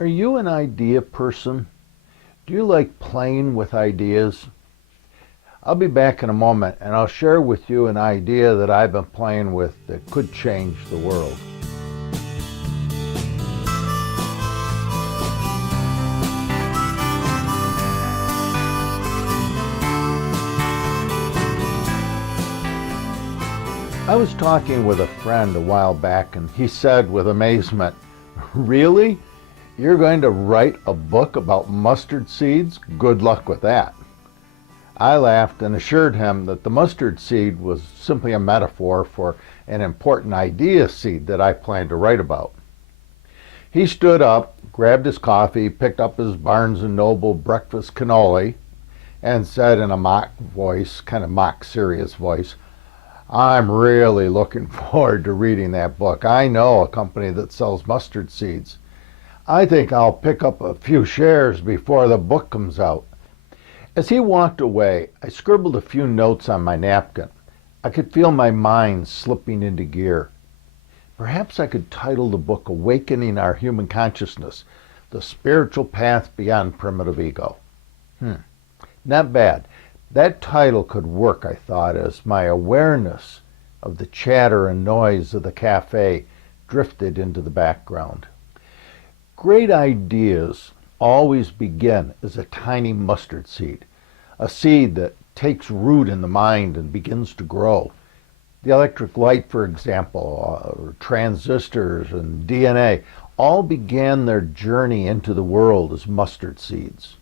Are you an idea person? Do you like playing with ideas? I'll be back in a moment and I'll share with you an idea that I've been playing with that could change the world. I was talking with a friend a while back and he said with amazement, "Really? You're going to write a book about mustard seeds? Good luck with that." I laughed and assured him that the mustard seed was simply a metaphor for an important idea seed that I planned to write about. He stood up, grabbed his coffee, picked up his Barnes & Noble breakfast cannoli, and said in a mock voice, kind of mock serious voice, "I'm really looking forward to reading that book. I know a company that sells mustard seeds. I think I'll pick up a few shares before the book comes out." As he walked away, I scribbled a few notes on my napkin. I could feel my mind slipping into gear. Perhaps I could title the book "Awakening Our Human Consciousness, The Spiritual Path Beyond Primitive Ego." Not bad. That title could work, I thought, as my awareness of the chatter and noise of the cafe drifted into the background. Great ideas always begin as a tiny mustard seed, a seed that takes root in the mind and begins to grow. The electric light, for example, or transistors and DNA, all began their journey into the world as mustard seeds.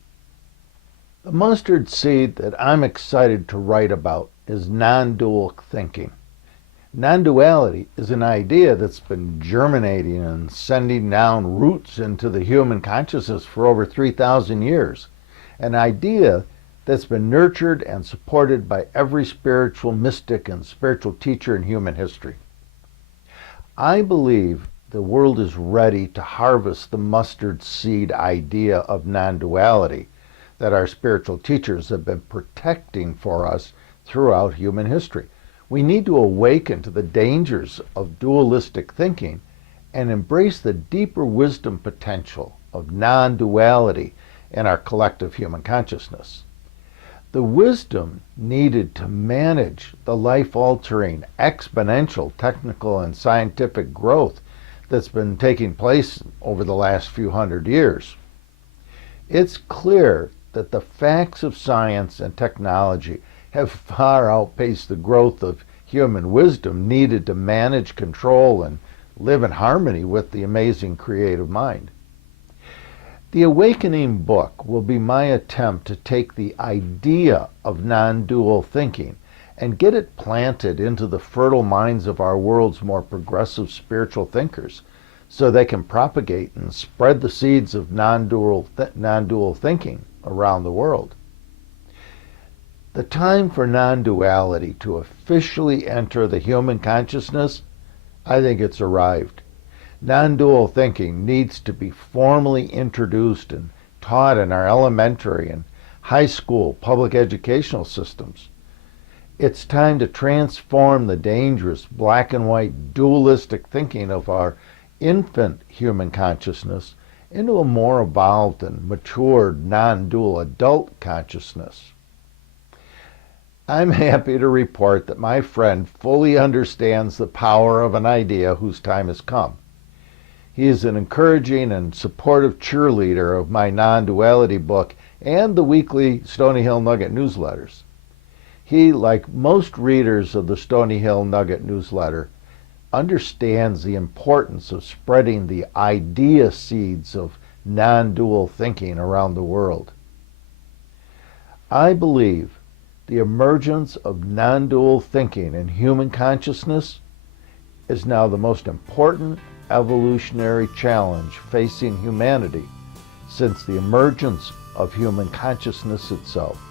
The mustard seed that I'm excited to write about is non-dual thinking. Non-duality is an idea that's been germinating and sending down roots into the human consciousness for over 3,000 years. An idea that's been nurtured and supported by every spiritual mystic and spiritual teacher in human history. I believe the world is ready to harvest the mustard seed idea of non-duality that our spiritual teachers have been protecting for us throughout human history. We need to awaken to the dangers of dualistic thinking and embrace the deeper wisdom potential of non-duality in our collective human consciousness. The wisdom needed to manage the life-altering, exponential technical and scientific growth that's been taking place over the last few hundred years. It's clear that the facts of science and technology have far outpaced the growth of human wisdom needed to manage, control, and live in harmony with the amazing creative mind. The Awakening book will be my attempt to take the idea of non-dual thinking and get it planted into the fertile minds of our world's more progressive spiritual thinkers so they can propagate and spread the seeds of non-dual thinking around the world. The time for non-duality to officially enter the human consciousness, I think it's arrived. Non-dual thinking needs to be formally introduced and taught in our elementary and high school public educational systems. It's time to transform the dangerous black and white dualistic thinking of our infant human consciousness into a more evolved and matured non-dual adult consciousness. I'm happy to report that my friend fully understands the power of an idea whose time has come. He is an encouraging and supportive cheerleader of my non-duality book and the weekly Stony Hill Nugget newsletters. He, like most readers of the Stony Hill Nugget newsletter, understands the importance of spreading the idea seeds of non-dual thinking around the world. I believe the emergence of non-dual thinking in human consciousness is now the most important evolutionary challenge facing humanity since the emergence of human consciousness itself.